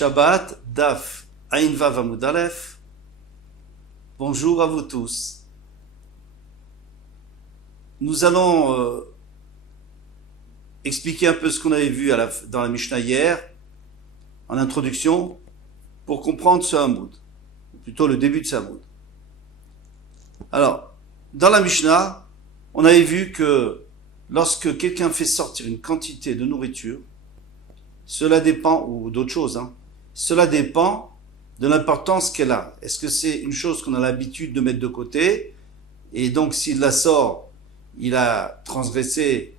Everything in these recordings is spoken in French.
Shabbat, Daf, Ain Vav Amud Aleph. Bonjour à vous tous. Nous allons expliquer un peu ce qu'on avait vu dans la Mishnah hier, en introduction, pour comprendre ce Hamoud, ou plutôt le début de ce Hamoud. Alors, dans la Mishnah, on avait vu que lorsque quelqu'un fait sortir une quantité de nourriture, cela dépend, ou d'autres choses, cela dépend de l'importance qu'elle a. Est-ce que c'est une chose qu'on a l'habitude de mettre de côté, et donc s'il la sort, il a transgressé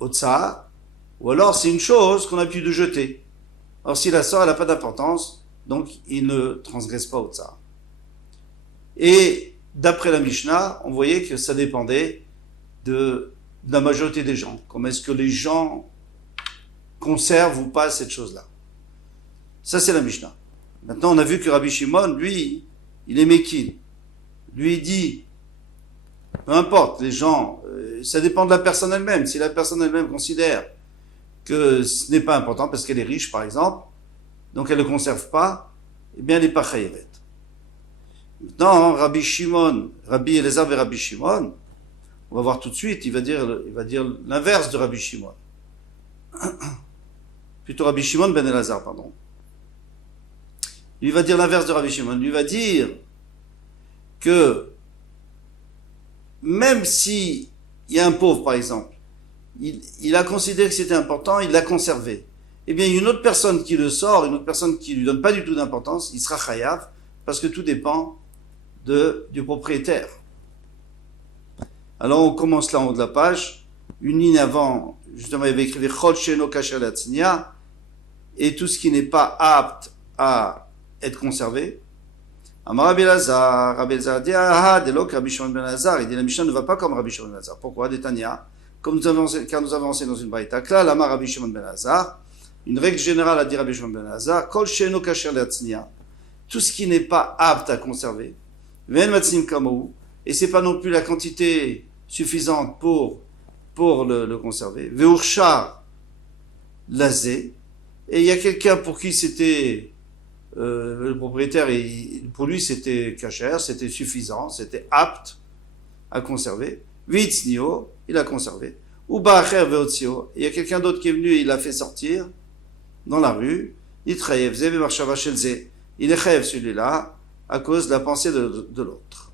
au tsar, ou alors c'est une chose qu'on a l'habitude de jeter. Alors s'il la sort, elle n'a pas d'importance, donc il ne transgresse pas au tsar. Et d'après la Mishnah, on voyait que ça dépendait de la majorité des gens. Comment est-ce que les gens conservent ou pas cette chose-là. Ça, c'est la Mishnah. Maintenant, on a vu que Rabbi Shimon, lui, il est Mekil. Lui, il dit, peu importe, les gens, ça dépend de la personne elle-même. Si la personne elle-même considère que ce n'est pas important parce qu'elle est riche, par exemple, donc elle ne le conserve pas, eh bien, elle n'est pas chayevet. Maintenant, Rabbi Shimon, Rabbi Elazar et Rabbi Shimon, on va voir tout de suite, il va dire l'inverse de Rabbi Shimon. Plutôt Rabbi Shimon ben Elazar, pardon. Lui va dire l'inverse de Rabbi Shimon. Lui va dire que même si il y a un pauvre, par exemple, il a considéré que c'était important, il l'a conservé. Eh bien, il y a une autre personne qui le sort, une autre personne qui lui donne pas du tout d'importance, il sera chayav, parce que tout dépend du propriétaire. Alors, on commence là en haut de la page, une ligne avant, justement, il y avait écrit Chol sheno kasher latzniya, et tout ce qui n'est pas apte à être conservé. Amar Rabbi Elazar dit Rabbi Shimon ben Elazar, il dit la Mishnah ne va pas comme Rabbi Shimon ben Elazar. Pourquoi? Détania, car nous avons avancé dans une braïta. Là, Amar Rabbi Shimon ben Elazar, une règle générale a dit Rabbi Shimon ben Elazar, Kol sheno kasher latzniya, tout ce qui n'est pas apte à conserver, ven matznim kamou, et c'est pas non plus la quantité suffisante pour le conserver. Veurchar lazé, et il y a quelqu'un pour qui c'était le propriétaire, pour lui c'était kasher, c'était suffisant, c'était apte à conserver. Vitznio, il a conservé. Ou ba'acher veotzio, il y a quelqu'un d'autre qui est venu et il l'a fait sortir dans la rue. Itchayev ze ve'marshava shel ze, il est chayev celui-là à cause de la pensée de l'autre.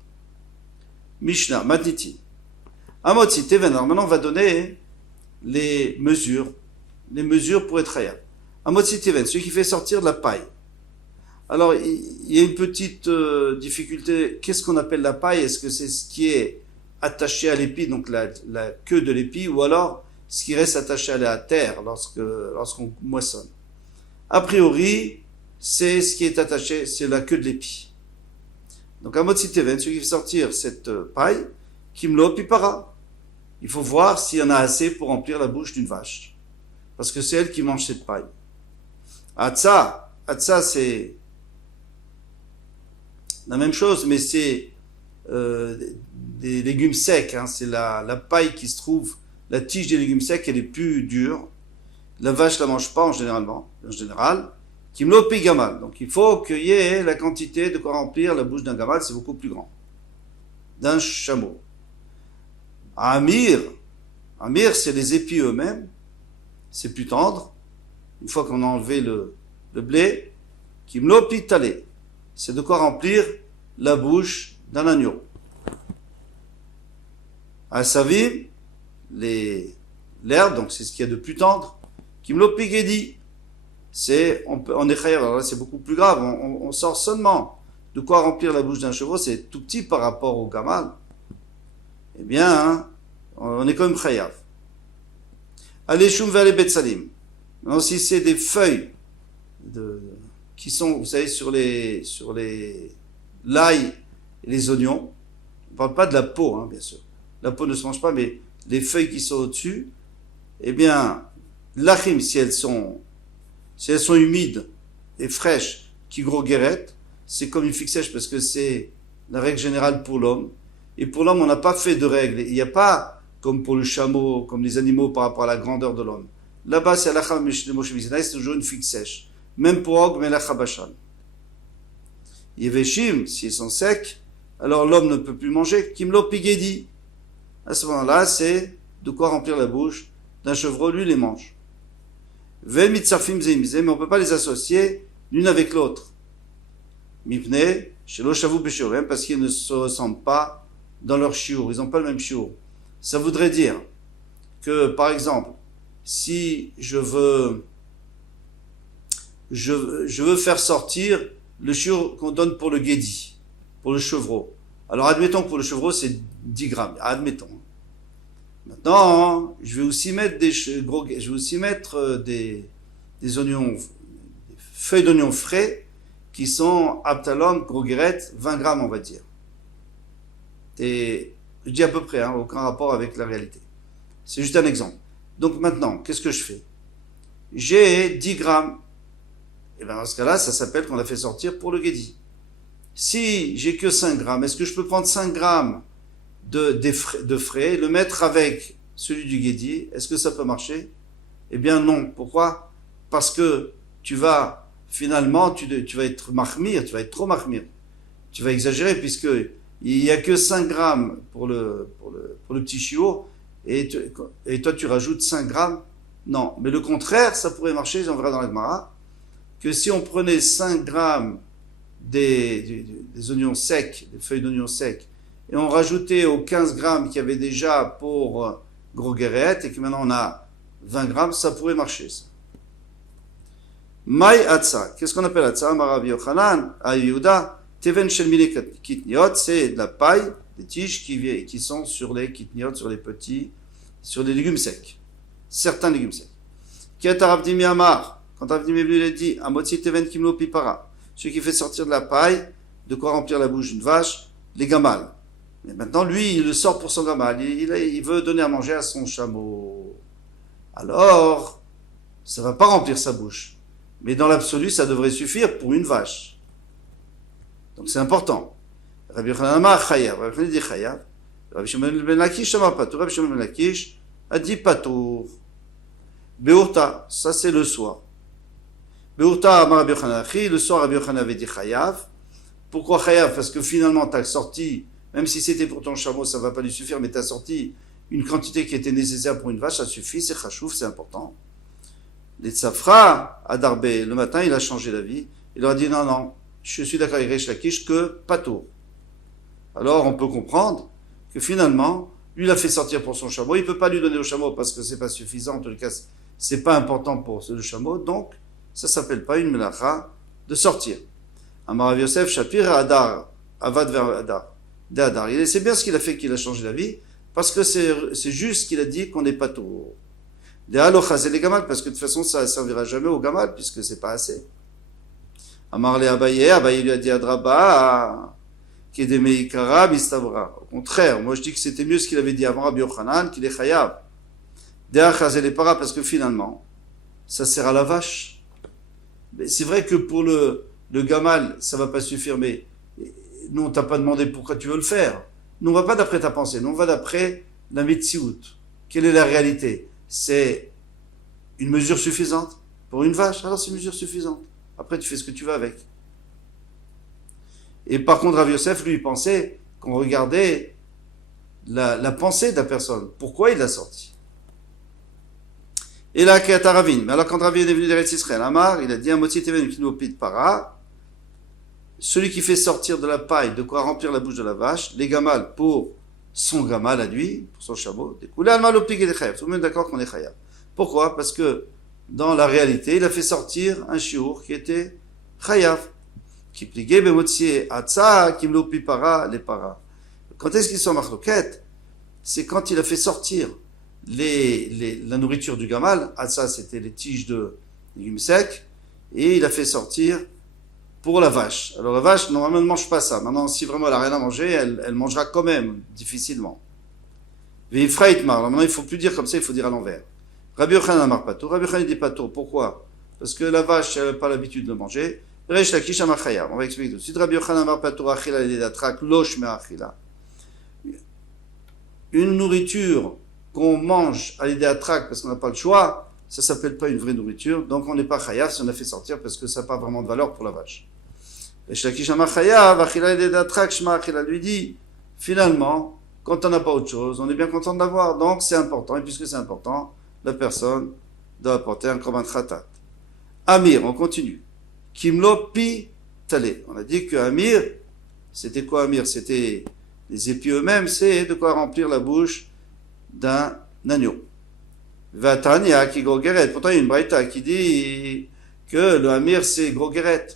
Mishnah, Matniti. Amotzi Teven, alors maintenant on va donner les mesures pour être chayav. Amotzi Teven, celui qui fait sortir de la paille. Alors, il y a une petite difficulté. Qu'est-ce qu'on appelle la paille? Est-ce que c'est ce qui est attaché à l'épi, donc la queue de l'épi, ou alors ce qui reste attaché à la terre lorsqu'on moissonne? A priori, c'est ce qui est attaché, c'est la queue de l'épi. Donc, Amotzi Teven, celui qui fait sortir cette paille, Kimlo Pipara. Il faut voir s'il y en a assez pour remplir la bouche d'une vache. Parce que c'est elle qui mange cette paille. Atza, c'est la même chose, mais c'est des légumes secs. C'est la paille qui se trouve, la tige des légumes secs, elle est plus dure. La vache la mange pas en général. Kimlo pi gamal. Donc il faut qu'il y ait la quantité de quoi remplir la bouche d'un gamal, c'est beaucoup plus grand. D'un chameau. Amir, c'est les épis eux-mêmes. C'est plus tendre. Une fois qu'on a enlevé le blé, Kimlo pi talé. C'est de quoi remplir la bouche d'un agneau. À Savim, l'herbe, donc c'est ce qu'il y a de plus tendre. Kimlo pi gedi. On est chayav, alors là c'est beaucoup plus grave. On sort seulement de quoi remplir la bouche d'un chevaux, c'est tout petit par rapport au gamal. Eh bien, on est quand même chayav. Allez, shum vers les betsalim. Non, si c'est des feuilles qui sont, vous savez, sur l'ail et les oignons, on ne parle pas de la peau, bien sûr. La peau ne se mange pas, mais les feuilles qui sont au-dessus, eh bien, l'achim, si elles sont humides et fraîches, qui gros guérettes, c'est comme une figue sèche parce que c'est la règle générale pour l'homme. Et pour l'homme, on n'a pas fait de règles. Il n'y a pas, comme pour le chameau, comme les animaux par rapport à la grandeur de l'homme. Là-bas, c'est Alakha Moshe Sinai, c'est toujours une figue sèche. même pour Og Melech HaBashan. Yeveshim, s'ils sont secs, alors l'homme ne peut plus manger. Kimlo Pigedi. À ce moment-là, c'est de quoi remplir la bouche d'un chevreau, lui les mange. Vel mitzarfim zeimze, mais on ne peut pas les associer l'une avec l'autre. Mipne, shelo shavu b'shiurim, parce qu'ils ne se ressemblent pas dans leur shiur, ils n'ont pas le même shiur. Ça voudrait dire que, par exemple, si je veux faire sortir le shiur qu'on donne pour le guédi, pour le chevreau. Alors admettons que pour le chevreau c'est 10 grammes, admettons. Maintenant, je vais aussi mettre des oignons, des feuilles d'oignons frais qui sont aptalom, gros guérette, 20 grammes on va dire. Et je dis à peu près, aucun rapport avec la réalité. C'est juste un exemple. Donc maintenant, qu'est-ce que je fais? J'ai 10 grammes. Et bien dans ce cas-là, ça s'appelle qu'on a fait sortir pour le guédi. Si j'ai que 5 grammes, est-ce que je peux prendre 5 grammes de frais, le mettre avec celui du guédi? Est-ce que ça peut marcher? Eh bien non. Pourquoi? Parce que tu vas, finalement, tu vas être mahmir, tu vas être trop mahmir. Tu vas exagérer puisque il n'y a que 5 grammes pour le petit chiot et toi tu rajoutes 5 grammes. Non. Mais le contraire, ça pourrait marcher, on verra dans la Gemara, que si on prenait 5 grammes des oignons secs, des feuilles d'oignons secs, et on rajoutait aux 15 grammes qu'il y avait déjà pour gros guérette, et que maintenant on a 20 grammes, ça pourrait marcher, ça. Maï Atsa. Qu'est-ce qu'on appelle Atsa? Marav Yochanan, Yehuda, Teven Shel Mile Kitniot, c'est de la paille, des tiges qui sont sur les kitniot, sur les légumes secs. Certains légumes secs. Ket Aravdimi Amar, quand Aravdimi est venu, il a dit, Amotzi Teven Kimlo Pipara, celui qui fait sortir de la paille, de quoi remplir la bouche d'une vache, les gamals. Mais maintenant, lui, il le sort pour son gamal. Il veut donner à manger à son chameau. Alors, ça va pas remplir sa bouche. Mais dans l'absolu, ça devrait suffire pour une vache. Donc c'est important. Rabbi Yochanan Amar Chayav. Rabbi Yochanan dit Chayav. Rabbi Shimon ben Lakish Amar Patour. Rabbi Shimon ben Lakish a dit Patour. Beurta, ça c'est le soir. Beurta Amar Rabbi Yochanan Achi. Le soir, Rabbi Yochanan avait dit Chayav. Pourquoi Chayav? Parce que finalement, tu as sorti, même si c'était pour ton chameau, ça ne va pas lui suffire, mais tu as sorti une quantité qui était nécessaire pour une vache, ça suffit, c'est chachouf, c'est important. Les Tzafra, à Darbe, le matin, il a changé d'avis. Il leur a dit non, je suis d'accord avec Reish Lakish que Patour. Alors on peut comprendre que finalement, lui il a fait sortir pour son chameau, il ne peut pas lui donner au chameau parce que c'est pas suffisant, en tout cas, c'est pas important pour le chameau, donc ça s'appelle pas une melacha de sortir. Amarav Yosef, Shapir, Adar, Avad vers Adar. D'Adar. C'est bien ce qu'il a fait qu'il a changé d'avis, parce que c'est juste qu'il a dit qu'on n'est pas tout. Des halochas et les gamal, parce que de toute façon ça ne servira jamais au gamal, puisque c'est pas assez. Amar le Abaye lui a dit Adraba, qui est des meikara, mistabra. Au contraire, moi je dis que c'était mieux ce qu'il avait dit avant Rabbi Yochanan, qu'il est chayav. Des halochas et les para, parce que finalement, ça sert à la vache. Mais c'est vrai que pour le gamal, ça va pas suffire, mais nous, on t'a pas demandé pourquoi tu veux le faire. Nous, on va pas d'après ta pensée, nous, on va d'après la Metsiout. Quelle est la réalité? C'est une mesure suffisante pour une vache. Alors, c'est une mesure suffisante. Après, tu fais ce que tu veux avec. Et par contre, Rav Yosef, lui, il pensait qu'on regardait la pensée de la personne. Pourquoi il l'a sorti? Et là, Kriyat Ravin. Mais alors, quand Ravin est venu d'Eretz Israël, Amar, il a dit, Amotzi teven kinopit para, celui qui fait sortir de la paille, de quoi remplir la bouche de la vache, les gamals pour son gamal à lui, pour son chameau, des coulées al optique et des chayav. Tout le monde est d'accord qu'on est chayav. Pourquoi? Parce que, dans la réalité, il a fait sortir un chiour qui était chayav. Qui pliait bemotzi atza, qui mlopi para, les para. Quand est-ce qu'ils sont marloquettes? C'est quand il a fait sortir la nourriture du gamal. Atza, c'était les tiges de légumes secs, et il a fait sortir pour la vache. Alors la vache, normalement, ne mange pas ça. Maintenant, si vraiment elle n'a rien à manger, elle mangera quand même, difficilement. Veifraitmar. Alors maintenant, il ne faut plus dire comme ça, il faut dire à l'envers. Rabbi Yochanan Amar Pato. Rabbi Yochanan dit Pato. Pourquoi? Parce que la vache, elle n'a pas l'habitude de manger. Reish Lakish Amar Chayav. On va expliquer tout de suite. Rabbi Yochanan Amar Pato, Achila Ledatrak, Losh Me Achila. Une nourriture qu'on mange à l'idée attraque parce qu'on n'a pas le choix, ça s'appelle pas une vraie nourriture, donc on n'est pas chayav si on a fait sortir parce que ça n'a pas vraiment de valeur pour la vache. Et Shlakish Amar chayav, achila d'atrak, shma achila lui dit, finalement, quand on n'a pas autre chose, on est bien content de l'avoir, donc c'est important, et puisque c'est important, la personne doit apporter un korban khatat. Amir, on continue. Kimlo pi talé. On a dit que Amir, c'était quoi Amir? C'était les épis eux-mêmes, c'est de quoi remplir la bouche d'un agneau. Vatania qui grogeret. Pourtant, il y a une braïta qui dit que le Amir, c'est grogeret.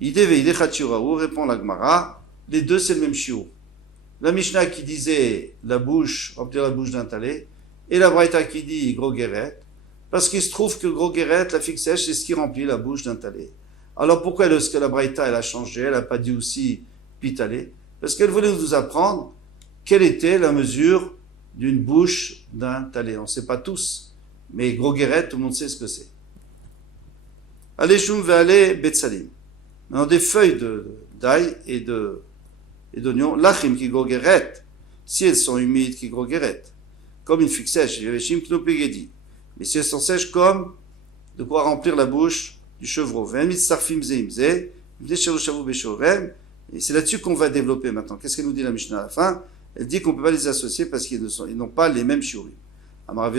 Ideve Chachuraou, répond la Gemara, les deux, c'est le même chiot. La Mishnah qui disait la bouche, remplir la bouche d'un talé, et la braïta qui dit grogeret, parce qu'il se trouve que grogeret, la figue sèche, c'est ce qui remplit la bouche d'un talé. Alors pourquoi est-ce que la braïta, elle a changé, elle n'a pas dit aussi pitalé? Parce qu'elle voulait nous apprendre quelle était la mesure d'une bouche d'un talé. On ne sait pas tous, mais grogeret, tout le monde sait ce que c'est. Allez choum ve'allez betsalim. Maintenant des feuilles d'ail et d'oignon, lachim qui grogeret, si elles sont humides, qui grogeret, comme une figue sèche, yeveshim knopegedi. Mais si elles sont sèches, comme de quoi remplir la bouche du chevreau. Et c'est là-dessus qu'on va développer maintenant. Qu'est-ce qu'elle nous dit la Mishnah à la fin? Elle dit qu'on ne peut pas les associer parce qu'ils n'ont pas les mêmes shiurim. On ne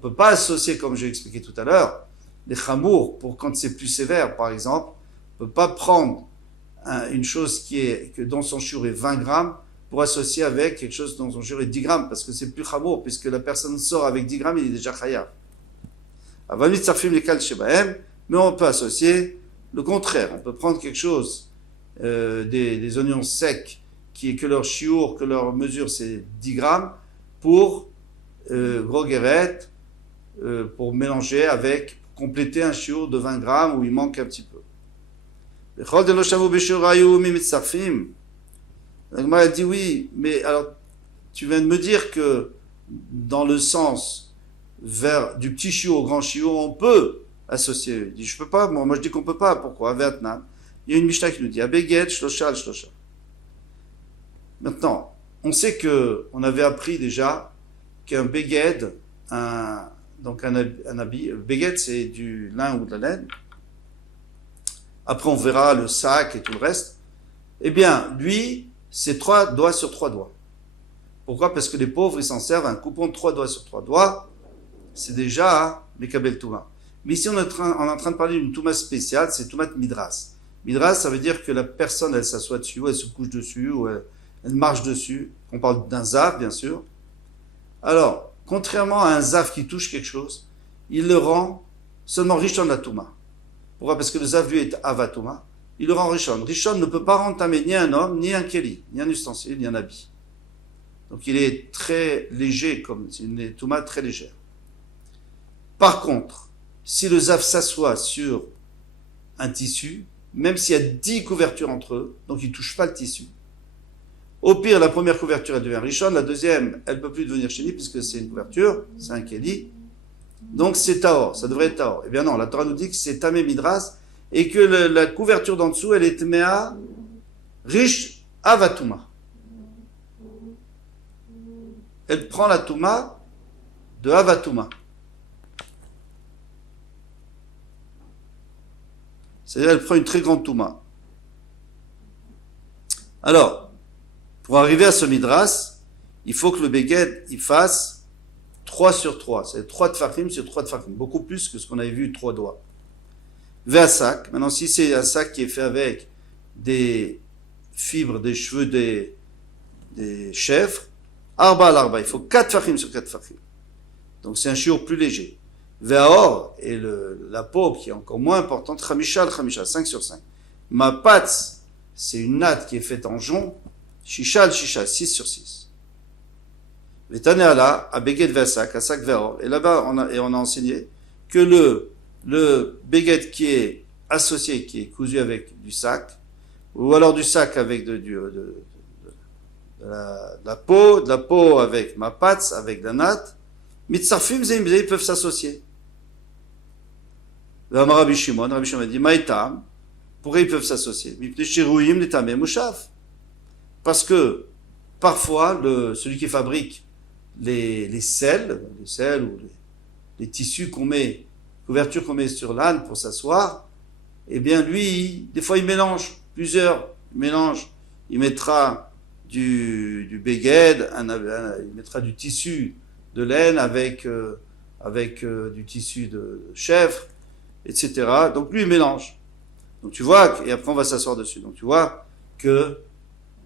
peut pas associer, comme j'ai expliqué tout à l'heure, les chamours, pour quand c'est plus sévère, par exemple, on ne peut pas prendre une chose dont son shiur est 20 grammes pour associer avec quelque chose dont son shiur est 10 grammes, parce que c'est plus chamour, puisque la personne sort avec 10 grammes, il est déjà chayav. Mais on peut associer le contraire. On peut prendre quelque chose, des oignons secs, que leur chiour, que leur mesure c'est 10 grammes, pour grogeret, pour mélanger avec, pour compléter un chiour de 20 grammes où il manque un petit peu. La dit oui, mais alors tu viens de me dire que dans le sens vers du petit chiot au grand chiot, on peut associer. Il dit, je peux pas, moi je dis qu'on peut pas. Pourquoi? Vietnam. Il y a une Mishnah qui nous dit, Abeget, Shloshal, Shlosha. Maintenant, on sait on avait appris déjà qu'un beged, donc un habit, le beged c'est du lin ou de la laine. Après on verra le sac et tout le reste. Eh bien, lui, c'est 3 doigts sur 3 doigts. Pourquoi? Parce que les pauvres, ils s'en servent un coupon de 3 doigts sur 3 doigts. C'est déjà Mekabel Touma. Mais ici, on est en train de parler d'une Touma spéciale, c'est Toumat Midras. Midras, ça veut dire que la personne, elle s'assoit dessus, ou elle se couche dessus, ou elle marche dessus. On parle d'un zav, bien sûr. Alors, contrairement à un zav qui touche quelque chose, il le rend seulement Rishon la Touma. Pourquoi? Parce que le zav, lui, est Avatouma. Il le rend Rishon. Rishon ne peut pas entamer ni un homme, ni un keli, ni un ustensile, ni un habit. Donc il est très léger, c'est une Touma très légère. Par contre, si le zav s'assoit sur un tissu, même s'il y a 10 couvertures entre eux, donc il ne touche pas le tissu. Au pire, la première couverture, elle devient Rishon, la deuxième, elle ne peut plus devenir Sheni, puisque c'est une couverture, c'est un Keli. Donc c'est Tahor, ça devrait être Tahor. Eh bien non, la Torah nous dit que c'est Tamé Midras, et que la couverture d'en dessous, elle est Tmea Rish Avatouma. Elle prend la Touma de Avatouma. C'est-à-dire, elle prend une très grande Touma. Alors, pour arriver à ce Midras, il faut que le Beged, il fasse 3 sur 3. C'est 3 tfachim sur 3 tfachim. Beaucoup plus que ce qu'on avait vu, 3 doigts. Ve'asak. Maintenant, si c'est un sac qui est fait avec des fibres, des cheveux des chèvres, arba à l'arba. Il faut 4 tfachim sur 4 tfachim. Donc, c'est un shiur plus léger. Ve'aor, et la peau qui est encore moins importante, Chamisha, 5 sur 5. Mapatz, c'est une natte qui est faite en jonc, Shisha, 6 sur 6. Ve'taneala, a beged ve'asak, a sak ve'aor. Et là-bas, on a enseigné que le beged qui est associé, qui est cousu avec du sac, ou alors du sac avec de la peau avec mapatz, avec la natte, mitzarfim zeim, ils peuvent s'associer. Rabbi Shimon a dit, Maïtam, pourquoi ils peuvent s'associer? Parce que parfois, celui qui fabrique les selles ou les tissus qu'on met, couvertures qu'on met sur l'âne pour s'asseoir, eh bien lui, des fois il mélange plusieurs, il mettra du beged, il mettra du tissu de laine avec du tissu de chèvre, etc. Donc lui il mélange. Donc tu vois, et après on va s'asseoir dessus. Donc tu vois que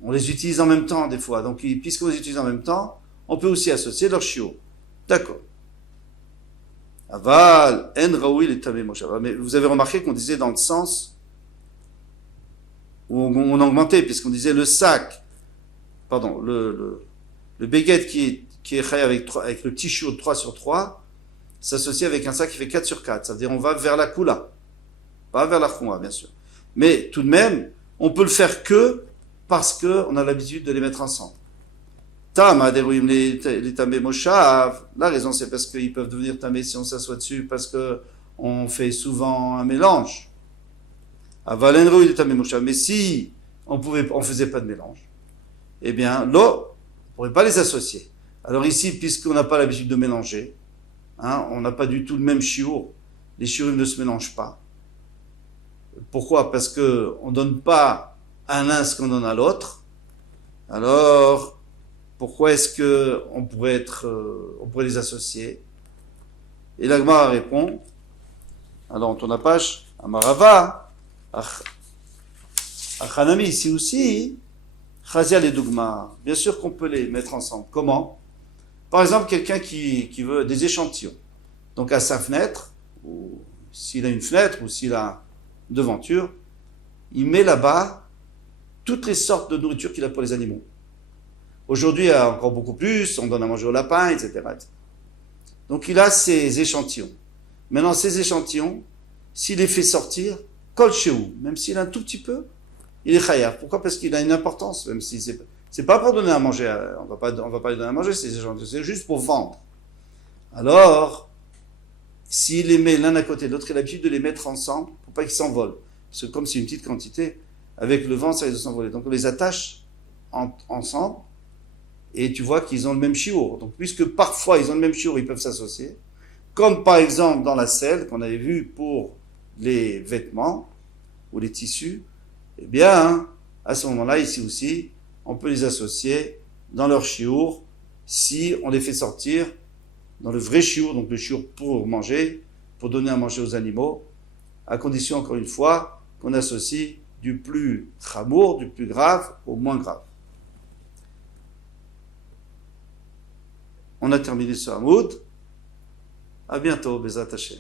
on les utilise en même temps des fois. Donc puisqu'on les utilise en même temps, on peut aussi associer leur chiot. D'accord. Aval, en raoui les tamé moshava. Mais vous avez remarqué qu'on disait dans le sens où on augmentait, puisqu'on disait le sac, pardon, le béguet qui est chaya avec le petit chiot de 3 sur 3, s'associe avec un sac qui fait 4 sur 4. Ça veut dire on va vers la kula, pas vers la khouma, bien sûr. Mais tout de même, on peut le faire que parce qu'on a l'habitude de les mettre ensemble. Tam, les tamé moshav, la raison c'est parce qu'ils peuvent devenir tamé si on s'assoit dessus, parce qu'on fait souvent un mélange. Avalenro, il est tamé moshav. Mais si on faisait pas de mélange, eh bien, là, on ne pourrait pas les associer. Alors ici, puisqu'on n'a pas l'habitude de mélanger, on n'a pas du tout le même chiour, les chiours ne se mélangent pas. Pourquoi? Parce qu'on ne donne pas à l'un ce qu'on donne à l'autre. Alors, pourquoi est-ce qu'on pourrait on pourrait les associer? Et la Gemara répond, alors on tourne la page, Amarava, Achanami, ici aussi, Chazia les Dougma. Bien sûr qu'on peut les mettre ensemble. Comment? Par exemple, quelqu'un qui veut des échantillons. Donc à sa fenêtre, ou s'il a une fenêtre, ou s'il a une devanture, il met là-bas toutes les sortes de nourriture qu'il a pour les animaux. Aujourd'hui, il y a encore beaucoup plus, on donne à manger au lapin, etc. Donc il a ses échantillons. Maintenant, ces échantillons, s'il les fait sortir, kol shehu, même s'il a un tout petit peu, il est chayav. Pourquoi? Parce qu'il a une importance, même si c'est pas pour donner à manger, on va pas les donner à manger, ces échantillons, c'est juste pour vendre. Alors, s'il les met l'un à côté de l'autre, il a l'habitude de les mettre ensemble pour pas qu'ils s'envolent. Parce que comme c'est une petite quantité, avec le vent, ça risque de s'envoler. Donc on les attache ensemble, et tu vois qu'ils ont le même chiour. Donc puisque parfois ils ont le même chiour, ils peuvent s'associer. Comme par exemple dans la selle qu'on avait vu pour les vêtements ou les tissus, eh bien, à ce moment-là, ici aussi, on peut les associer dans leur chiour si on les fait sortir dans le vrai chiour, donc le chiour pour manger, pour donner à manger aux animaux, à condition, encore une fois, qu'on associe du plus chamour, du plus grave au moins grave. On a terminé ce Hamoud. À bientôt, Bezat Hashem.